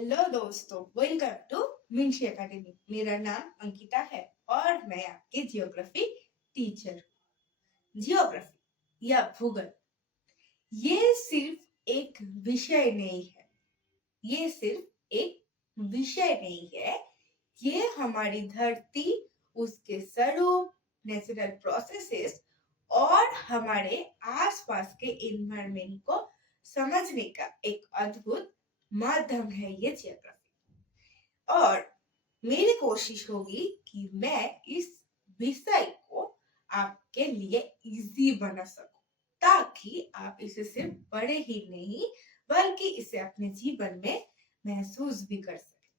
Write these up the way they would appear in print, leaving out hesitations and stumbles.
Hello दोस्तों, welcome to मिंशी academy. मेरा नाम अंकिता है और मैं आपके जियोग्राफी टीचर हूँ। जियोग्राफी या भूगोल ये सिर्फ एक विषय नहीं है। ये सिर्फ एक विषय नहीं है। ये हमारी धरती, उसके स्वरूप, नेचुरल प्रोसेसेस और हमारे आसपास के इन्वायरमेंट को समझने का एक अद्भुत माध्यम है ये जियोग्राफी। और मेरी कोशिश होगी कि मैं इस विषय को आपके लिए इजी बना सकूं, ताकि आप इसे सिर्फ पढ़े ही नहीं बल्कि इसे अपने जीवन में महसूस भी कर सकें।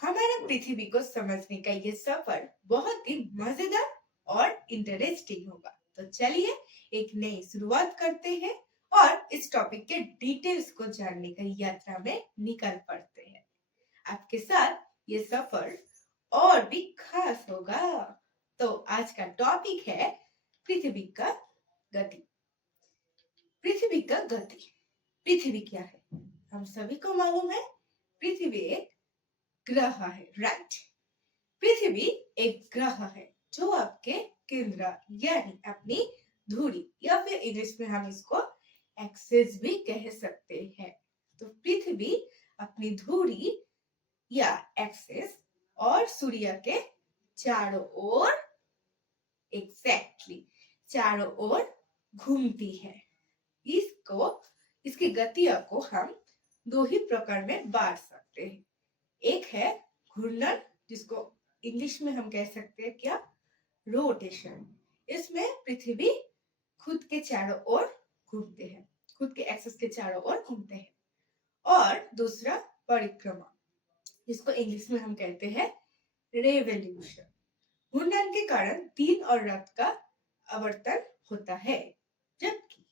हमारे पृथ्वी को समझने का ये सफर बहुत ही मजेदार और इंटरेस्टिंग होगा। तो चलिए एक नई शुरुआत करते हैं और इस टॉपिक के डिटेल्स को जानने की यात्रा में निकल पड़ते हैं। आपके साथ ये सफर और भी खास होगा। तो आज का टॉपिक है पृथ्वी का गति। पृथ्वी का गति। पृथ्वी क्या है? हम सभी को मालूम है, पृथ्वी एक ग्रह है, राइट। पृथ्वी एक ग्रह है जो आपके केंद्र यानी अपनी धुरी या फिर इंग्लिश में हम इसको एक्सिस भी कह सकते हैं। तो पृथ्वी अपनी धुरी या एक्सिस और सूर्य के चारों ओर चारों ओर घूमती है। इसकी गतियों को हम दो ही प्रकार में बांट सकते हैं। एक है घूर्णन, जिसको इंग्लिश में हम कह सकते हैं क्या, रोटेशन। इसमें पृथ्वी खुद के चारों ओर घूमते हैं, खुद के एक्सिस के चारों ओर घूमते हैं। और दूसरा परिक्रमा, जिसको इंग्लिश में हम कहते हैं रेवोल्यूशन। घूर्णन के कारण दिन और रात का आवर्तन होता है, जबकि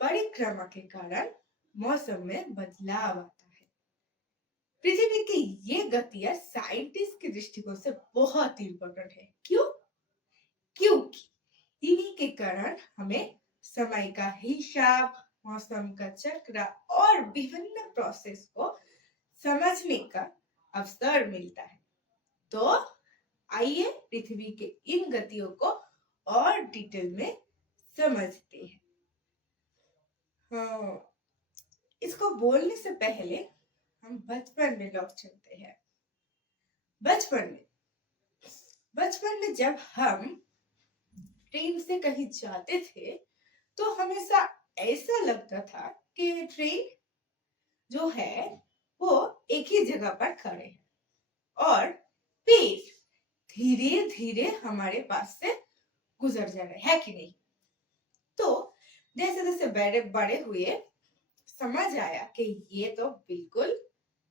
परिक्रमा के कारण मौसम में बदलाव आता है। पृथ्वी की ये गतियां साइंटिस्ट के दृष्टिकोण से बहुत इंपॉर्टेंट है। क्यों? क्योंकि इन्हीं के कारण हमें समय का हिसाब, मौसम का चक्र और विभिन्न प्रोसेस को समझने का अवसर मिलता है। तो आइए पृथ्वी के इन गतियों को और डिटेल में समझते हैं। इसको बोलने से पहले हम बचपन में लौट चलते हैं। बचपन में जब हम ट्रेन से कहीं जाते थे तो हमेशा ऐसा लगता था कि ट्रेन जो है वो एक ही जगह पर खड़े हैं और पेड़ धीरे धीरे हमारे पास से गुजर जा रहे हैं, कि नहीं? तो जैसे जैसे बड़े हुए समझ आया कि ये तो बिल्कुल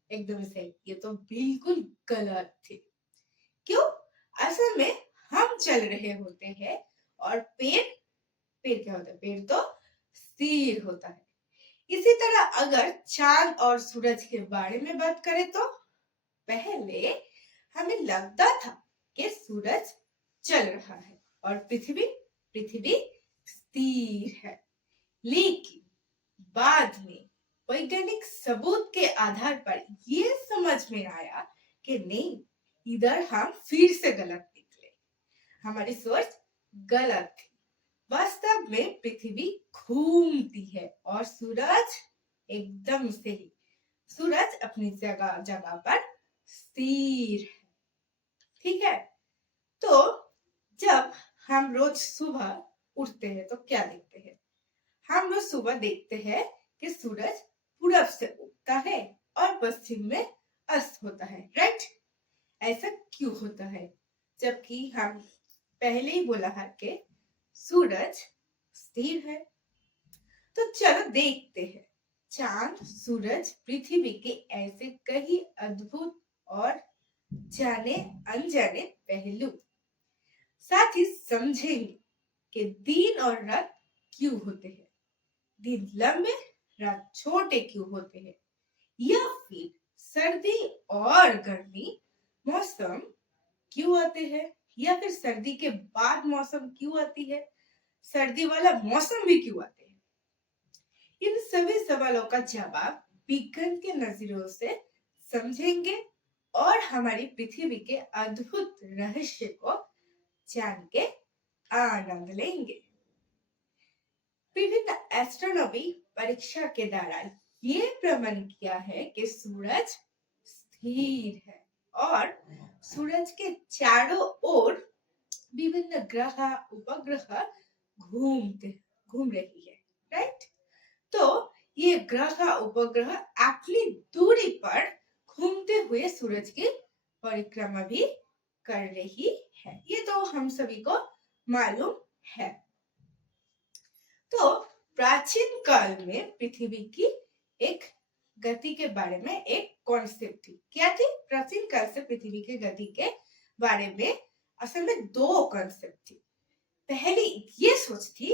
एकदम से ये तो बिल्कुल गलत थी। क्यों? असल में हम चल रहे होते हैं और पेड़ क्या होता है? पेड़ तो स्थिर होता है। इसी तरह अगर चांद और सूरज के बारे में बात करें तो पहले हमें लगता था कि सूरज चल रहा है और पृथ्वी स्थिर है। लेकिन बाद में वैज्ञानिक सबूत के आधार पर यह समझ में आया कि नहीं, इधर हम फिर से गलत निकले। हमारी सोच गलत थी। वास्तव में पृथ्वी घूमती है और सूरज एकदम से ही सूरज अपनी जगह पर स्थिर है। ठीक है? तो जब हम रोज सुबह उठते हैं तो क्या देखते हैं? हम रोज सुबह देखते हैं कि सूरज पूरब से उगता है और पश्चिम में अस्त होता है, राइट? ऐसा क्यों होता है? जबकि हम पहले ही बोला है कि सूरज स्थिर है। तो चलो देखते हैं चांद, सूरज, पृथ्वी के ऐसे कई अद्भुत और जाने अनजाने पहलू। साथ ही समझेंगे कि दिन और रात क्यों होते हैं, दिन लंबे रात छोटे क्यों होते हैं, या फिर सर्दी और गर्मी मौसम क्यों आते हैं, या फिर सर्दी के बाद मौसम क्यों आती है, सर्दी वाला मौसम भी क्यों आते हैं। इन सभी सवालों का जवाब विज्ञान के नजरियों से समझेंगे और हमारी पृथ्वी के अद्भुत रहस्य को जान के आनंद लेंगे। विभिन्न एस्ट्रोनॉमी परीक्षा के दौरान ये प्रमाण किया है कि सूरज स्थिर है और सूरज के चारों ओर विभिन्न ग्रह उपग्रह घूम रही है, राइट। तो ये ग्रह उपग्रह अपनी दूरी पर घूमते हुए सूरज की परिक्रमा भी कर रही है, ये तो हम सभी को मालूम है। तो प्राचीन काल में पृथ्वी की एक गति के बारे में एक कॉन्सेप्ट थी। क्या थी? प्राचीन काल से पृथ्वी की गति के बारे में असल में दो कॉन्सेप्ट थी। पहली ये सोच थी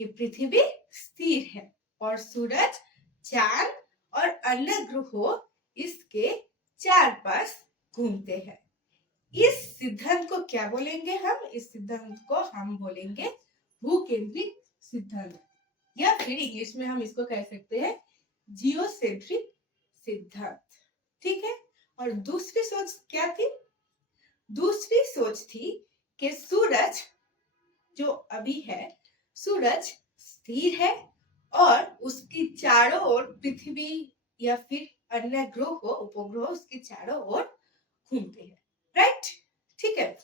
कि पृथ्वी स्थिर है और सूरज, चांद और अन्य ग्रहों इसके चार पास घूमते हैं। इस सिद्धांत को क्या बोलेंगे हम? इस सिद्धांत को हम बोलेंगे भूकेंद्रिक सिद्धांत, या फिर इंग्लिश में हम इसको कह सकते हैं जियोसेंट्रिक सिद्धांत, ठीक है। और दूसरी सोच क्या थी? दूसरी सोच थी कि सूरज जो अभी है, सूरज स्थिर है और उसकी चारों ओर पृथ्वी या फिर अन्य ग्रह उपग्रह उसके चारों ओर घूमते हैं, राइट, ठीक है।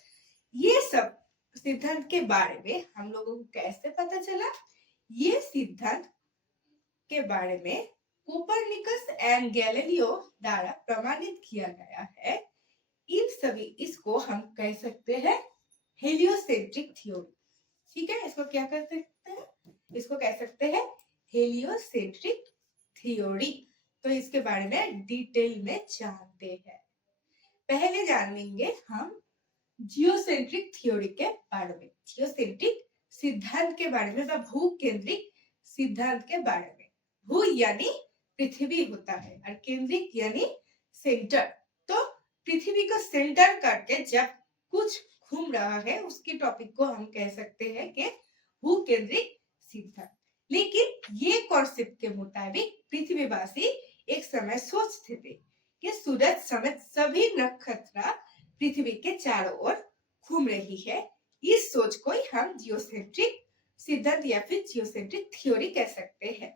ये सब सिद्धांत के बारे में हम लोगों को कैसे पता चला? ये सिद्धांत के बारे में कोपरनिकस एंड गैलीलियो द्वारा प्रमाणित किया गया है। इसको हम कह सकते हैं हेलियोसेंट्रिक थ्योरी, ठीक है। इसको क्या कर सकते हैं? इसको कह सकते हैं हेलियोसेंट्रिक थ्योरी। तो इसके बारे में डिटेल में जानते हैं। पहले जानेंगे हम जियोसेंट्रिक थ्योरी के बारे में, जियोसेंट्रिक सिद्धांत के बारे में, भू केंद्रिक सिद्धांत के बारे में। भू यानी पृथ्वी होता है और केंद्रिक यानी सेंटर। तो पृथ्वी को सेंटर करके जब कुछ घूम रहा है उसकी टॉपिक को हम कह सकते हैं कि भू केंद्रिक सिद्धांत। लेकिन ये कॉन्सेप्ट के मुताबिक पृथ्वीवासी एक समय सोचते थे कि सूरज समेत सभी नक्षत्र पृथ्वी के चारों ओर घूम रही है। इस सोच को ही हम जियोसेंट्रिक सिद्धांत या फिर जियोसेंट्रिक थ्योरी कह सकते हैं।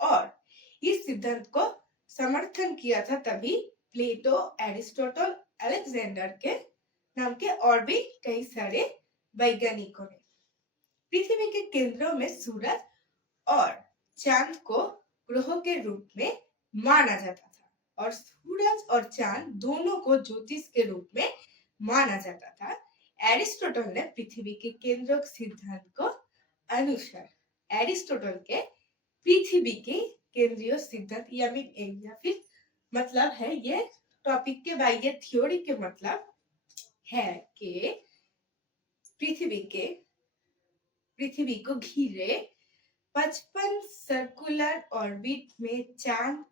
और इस सिद्धांत को समर्थन किया था तभी प्लेटो, एरिस्टोटल, अलेक्जेंडर के नाम के और भी कई सारे वैज्ञानिकों ने। पृथ्वी के केंद्रों में सूरज और चांद को ग्रहों के रूप में माना जाता था और सूरज और चांद दोनों को ज्योतिष के रूप में माना जाता था। एरिस्टोटल ने पृथ्वी के केंद्र सिद्धांत को अनुसार एरिस्टोटल के पृथ्वी के केंद्रीय सिद्धांत या फिर मतलब है ये टॉपिक के बाद ये थ्योरी के मतलब है कि पृथ्वी को घेरे 55 सर्कुलर ऑर्बिट में चांद,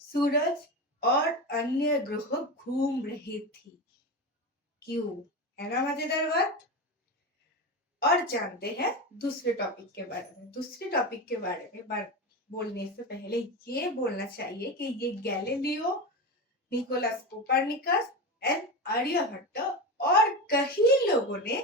सूरज और अन्य ग्रह घूम रहे थे। क्यों? है ना मजेदार बात। और जानते हैं दूसरे टॉपिक के बारे में। दूसरे टॉपिक के बारे में बोलने से पहले ये बोलना चाहिए कि ये Galileo, Nicolaus Copernicus and Aryabhata और कई लोगों ने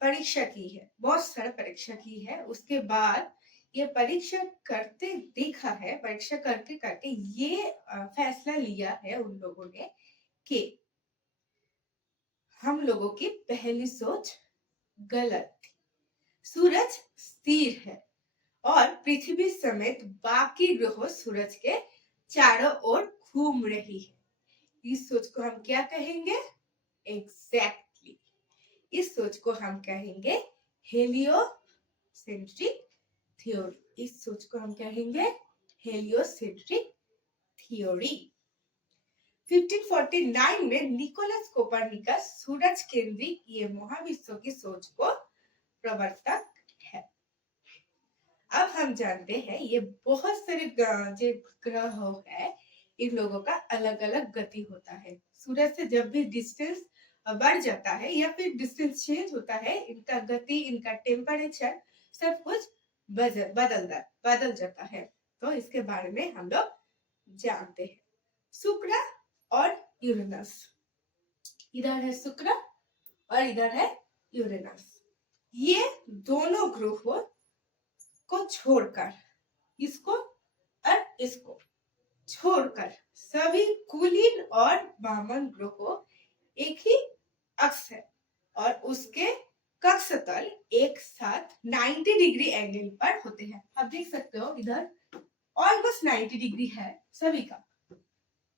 परीक्षा की है, बहुत सारा परीक्षा की है। उसके बाद ये परीक्षा करते देखा है, परीक्षा करके करके ये फैसला लिया है उन लोगों ने कि हम लोगों की पहली सोच गलत थी। सूरज स्थिर है और पृथ्वी समेत बाकी ग्रह सूरज के चारों ओर घूम रही है। इस सोच को हम क्या कहेंगे? एग्जैक्टली इस सोच को हम कहेंगे हेलियोसेंट्रिक थ्योरी। इस सोच को हम कहेंगे हेलियोसेंट्रिक थ्योरी। 1549 में निकोलस कोपरनिकस सूरज केंद्रित ये महाविश्व की सोच को प्रवर्तक है। अब हम जानते हैं ये बहुत सारे जो ग्रह है इन लोगों का अलग अलग गति होता है। सूरज से जब भी डिस्टेंस बढ़ जाता है या फिर डिस्टेंस चेंज होता है, इनका गति, इनका टेम्परेचर सब कुछ बदल जाता है। तो इसके बारे में हम लोग जानते हैं, शुक्र और यूरेनस। इधर है शुक्र और इधर है यूरेनस। ये दोनों ग्रहों को छोड़कर, इसको और इसको छोड़कर सभी कुलीन और वामन ग्रहों एक ही अक्ष है और उसके कक्ष तल एक साथ 90 डिग्री एंगल पर होते हैं। आप देख सकते हो इधर ऑलमोस्ट 90 डिग्री है सभी का,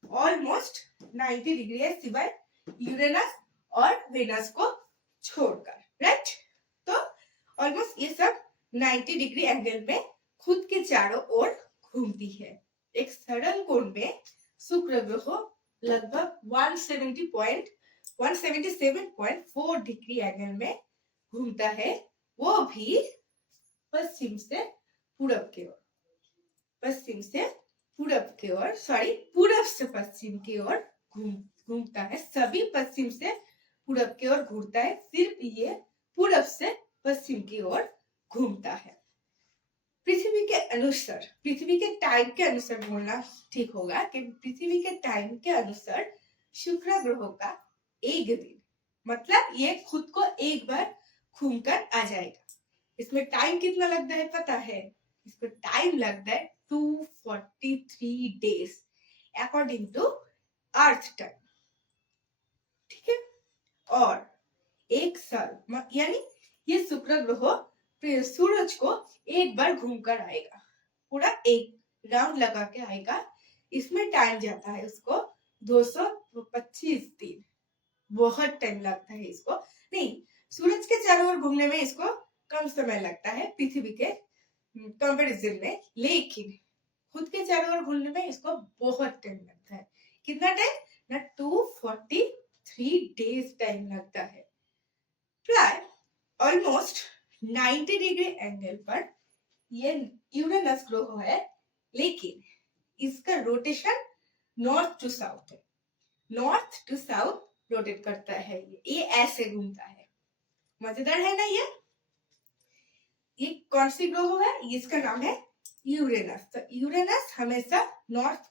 ऑलमोस्ट 90 डिग्री है सिवाय यूरेनस और वेनस को छोड़कर, राइट। तो ऑलमोस्ट ये सब 90 डिग्री एंगल में खुद के चारों ओर घूमती है। एक सरल कोण में शुक्र ग्रह लगभग 177.4 डिग्री एंगल में घूमता है, वो भी पश्चिम से पूरब की ओर, पश्चिम से पूरब की ओर, सॉरी पूरब से पश्चिम की ओर घूमता है। सभी पश्चिम से पूरब की ओर घूमता है, सिर्फ ये पूरब से पश्चिम की ओर घूमता है। पृथ्वी के अनुसार, पृथ्वी के टाइम के अनुसार बोलना ठीक होगा कि पृथ्वी के टाइम के अनुसार शुक्र ग्रह का एक दिन, मतलब ये खुद को एक बार घूमकर आ जाएगा। इसमें टाइम कितना लगता है पता है? इसको टाइम लगता है 243 days according to earth time, ठीक है। और एक साल यानी ये शुक्र ग्रह सूरज को एक बार घूमकर आएगा, पूरा एक राउंड लगा के आएगा। इसमें टाइम जाता है उसको 225 दिन, बहुत टाइम लगता है इसको। नहीं, सूरज के चारों ओर घूमने में इसको कम समय लगता है पृथ्वी के कंपैरिजन में, लेकिन खुद के चारों ओर घूमने में इसको बहुत टाइम लगता है। कितना टाइम? ना 243 डेज टाइम लगता है। प्राय ऑलमोस्ट 90 डिग्री एंगल पर ये यूरेनस ग्रह है, लेकिन इसका रोटेशन नॉर्थ टू साउथ है, नॉर्थ टू साउथ रोटेट करता है। ये ऐसे घूमता है। मजेदार है ना ये कौन सी ग्रह है? इसका नाम है यूरेनस। तो यूरेनस हमेशा नॉर्थ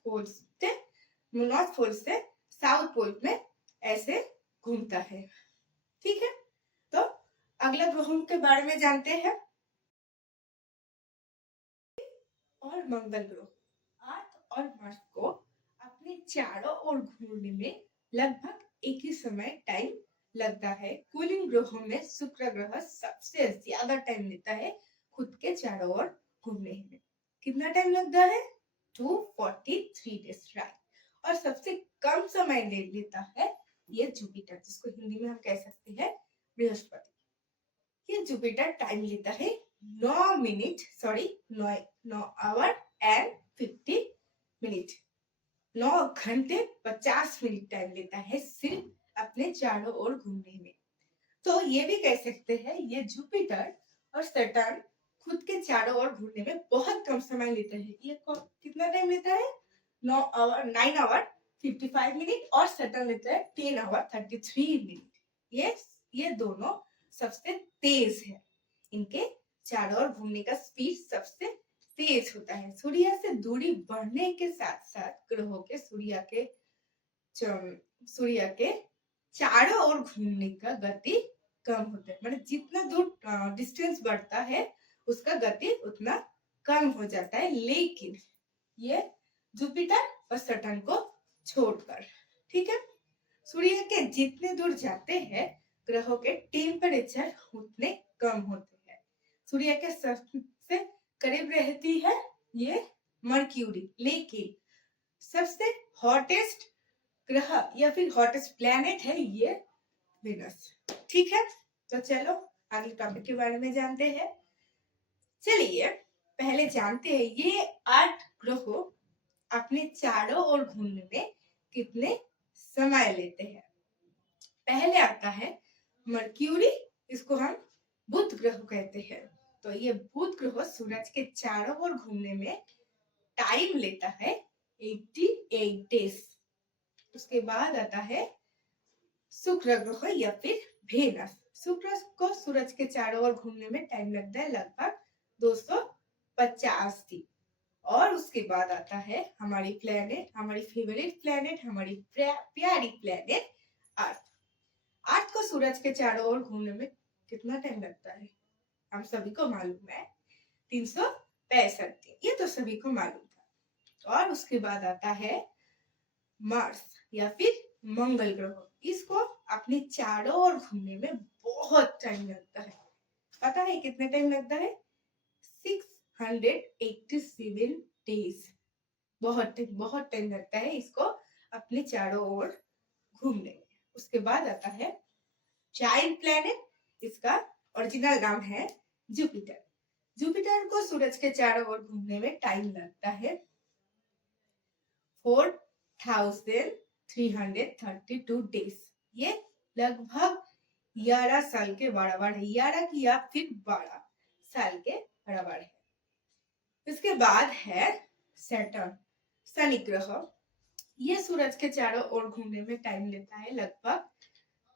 पोल से साउथ पोल में ऐसे घूमता है, ठीक है। तो अगला ग्रहों के बारे में जानते हैं। और मंगल ग्रह अर्थ और मार्स को अपने चारों ओर घूमने में लगभग एक ही समय टाइम लगता है। कुलीन ग्रहों में शुक्र ग्रह सबसे ज्यादा टाइम लेता है खुद के चारों ओर घूमने में। कितना टाइम लगता है? 243 डेज, राइट। और सबसे कम समय ले लेता है ये जुपिटर, जिसको हिंदी में हम कह सकते हैं बृहस्पति। ये जुपिटर टाइम लेता है 9 आवर एंड 50 मिनट, 9 घंटे 50 मिनट टाइम लेता है सिर्फ अपने चारों ओर घूमने में। तो ये भी कह सकते हैं ये जुपिटर और सैटर्न खुद के चारों ओर घूमने में बहुत कम समय लेते हैं। ये कितना टाइम लेता है? 9 आवर 55 मिनट और सैटर्न लेता है 10 आवर 33 मिनट। ये दोनों सबसे तेज है, इनके चारों ओर घूमने का स्पीड सबसे तेज होता है। सूर्य से दूरी बढ़ने के साथ साथ ग्रहों के सूर्य के चारों ओर घूमने का गति कम होता है। मतलब जितना दूर डिस्टेंस बढ़ता है उसका गति उतना कम हो जाता है, लेकिन ये जुपिटर और सैटर्न को छोड़कर, ठीक है। सूर्य के जितने दूर जाते हैं ग्रहों के टेम्परेचर उतने कम होते हैं। सूर्य के सबसे करीब रहती है ये मर्क्यूरी, लेकिन सबसे हॉटेस्ट ग्रह या फिर हॉटेस्ट प्लैनेट है ये वेनस, ठीक है। तो चलो अगले टॉपिक के बारे में जानते हैं। चलिए पहले जानते हैं ये 8 ग्रह अपने चारों ओर घूमने में कितने समय लेते हैं। पहले आता है मर्क्यूरी, इसको हम बुध ग्रह कहते हैं। तो ये बुध ग्रह सूरज के चारों ओर घूमने में टाइम लेता है 88 डेज। उसके बाद आता है शुक्र ग्रह या फिर वेनस। शुक्र को सूरज के चारों ओर घूमने में टाइम लगता है लगभग 250 दिन। और उसके बाद आता है हमारी प्लेनेट, हमारी फेवरेट प्लेनेट, हमारी प्यारी प्लेनेट अर्थ। अर्थ को सूरज के चारों ओर घूमने में कितना टाइम लगता है हम सभी को मालूम है, 365 दिन, ये तो सभी को मालूम था। और उसके बाद आता है मार्स या फिर मंगल ग्रह। इसको अपने चारों ओर घूमने में बहुत टाइम लगता है। पता है कितने टाइम लगता है? 687 डेज। बहुत टाइम लगता है इसको अपने चारों ओर घूमने में। उसके बाद आता है जायंट प्लैनेट, इसका ओरिजिनल नाम है जुपिटर। जुपिटर को सूरज के चारों ओर घूमने में टाइम लगता है 4332 डेज। ये लगभग 11 साल के बराबर है, 11 या फिर 12 साल के बराबर है। इसके बाद है सैटर्न, शनि ग्रह। ये सूरज के चारों ओर घूमने में टाइम लेता है लगभग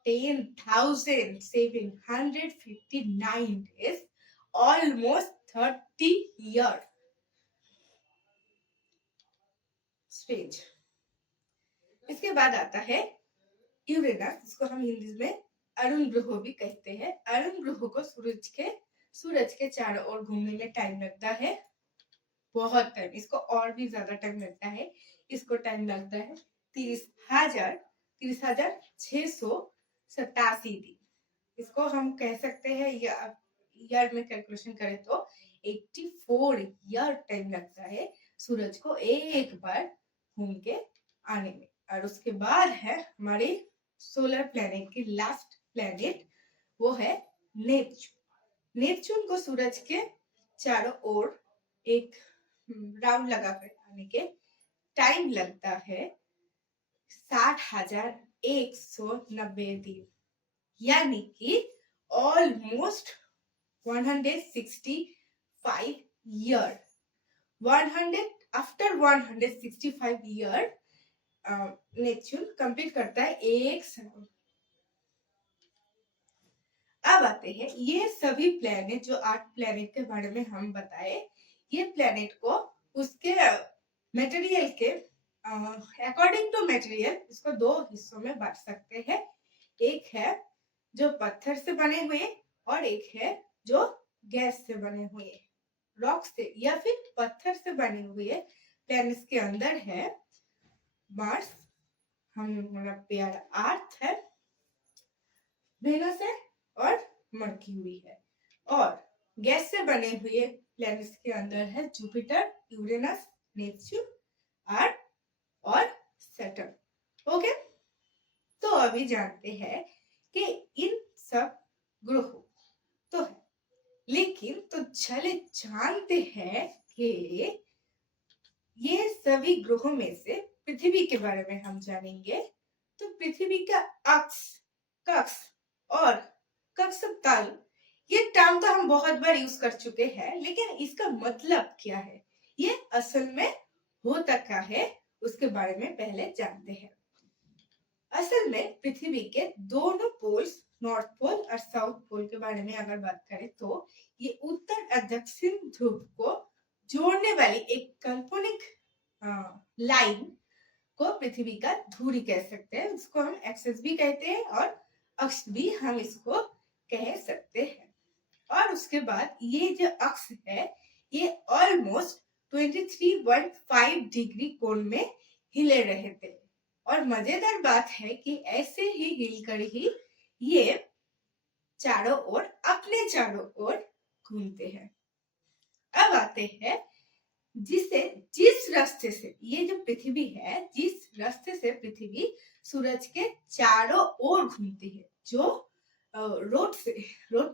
10,759 डेज, ऑलमोस्ट 30 ईयर। स्ट्रेंज। इसके बाद आता है यूरेनस, जिसको हम हिंदी में अरुण ग्रह भी कहते हैं। अरुण ग्रह को सूरज के चारों ओर घूमने में टाइम लगता है बहुत टाइम, इसको और भी ज्यादा टाइम लगता है। इसको टाइम लगता है 30,687 दिन। इसको हम कह सकते हैं ईयर में कैलकुलेशन करें तो 84 ईयर टाइम लगता है सूरज को एक बार घूम के आने में। और उसके बाद है हमारे सोलर प्लेनेट की लास्ट प्लेनेट, वो है नेपच्यून। नेपच्यून को सूरज के चारों ओर एक राउंड लगाकर आने के टाइम लगता है 60,190 दिन, यानी कि almost 165 year. 100 after 165 year Neptune complete करता है एक साल। अब आते हैं ये सभी प्लेनेट, जो 8 प्लेनेट के बारे में हम बताए, ये प्लेनेट को उसके मटेरियल के अकॉर्डिंग टू मटेरियल इसको 2 हिस्सों में बांट सकते हैं। एक है जो पत्थर से बने हुए और एक है जो गैस से बने हुए, रॉक से या फिर पत्थर से बने हुए। प्लैनेट्स के अंदर है मार्स, हमारा प्यारा अर्थ है, वेनस है और मर्क्यूरी है। और गैस से बने हुए प्लैनेट्स के अंदर है जुपिटर, यूरेनस, नेपच्यून, अर्थ और सैटर्न। ओके, तो अभी जानते हैं कि इन सब ग्रहों तो है, लेकिन तो चले जानते हैं कि ये सभी ग्रहों में से पृथ्वी के बारे में हम जानेंगे। तो पृथ्वी का अक्ष, कक्ष और कक्ष तल, ये टर्म तो हम बहुत बार यूज कर चुके हैं, लेकिन इसका मतलब क्या है, ये असल में होता क्या है, उसके बारे में पहले जानते हैं। असल में पृथ्वी के दोनों पोल्स, नॉर्थ पोल और साउथ पोल के बारे में अगर बात करें तो ये उत्तर और दक्षिण ध्रुव को जोड़ने वाली एक काल्पनिक लाइन को पृथ्वी का धुरी कह सकते हैं। उसको हम एक्सिस भी कहते हैं और अक्ष भी हम इसको कह सकते हैं। और उसके बाद ये जो अक्ष है ये ऑलमोस्ट 23.5 डिग्री कोण में हिले रहे थे। और मजेदार बात है कि ऐसे ही हिलकर ही ये चारों ओर अपने चारों ओर घूमते हैं। अब आते हैं जिस रास्ते से ये जो पृथ्वी है, जिस रास्ते से पृथ्वी सूरज के चारों ओर घूमती है, जो रोड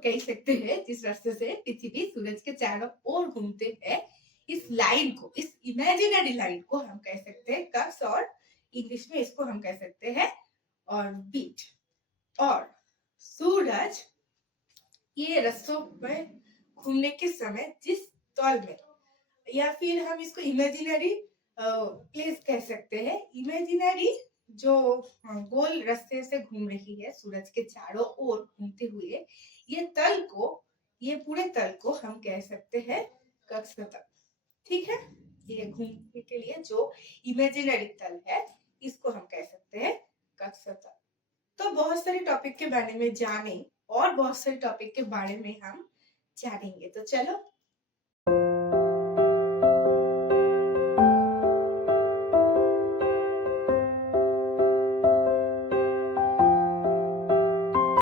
कह सकते हैं, जिस रास्ते से पृथ्वी सूरज के चारों ओर घूमते हैं, इस लाइन को, इस इमेजिनरी लाइन को हम कह सकते हैं कक्ष, और इंग्लिश में इसको हम कह सकते हैं ऑर्बिट। और सूरज ये रास्तों में घूमने के समय जिस तल में, या फिर हम इसको इमेजिनरी प्लेस कह सकते हैं, इमेजिनरी जो गोल रास्ते से घूम रही है सूरज के चारों ओर घूमते हुए, ये तल को, ये पूरे तल को हम कह सकते हैं कक्ष तल। ठीक है, ये घूमने के लिए जो इमेजिनरी तल है, इसको हम कह सकते हैं कक्षा तल। तो बहुत सारे टॉपिक के बारे में जाने और बहुत सारे टॉपिक के बारे में हम जानेंगे। तो चलो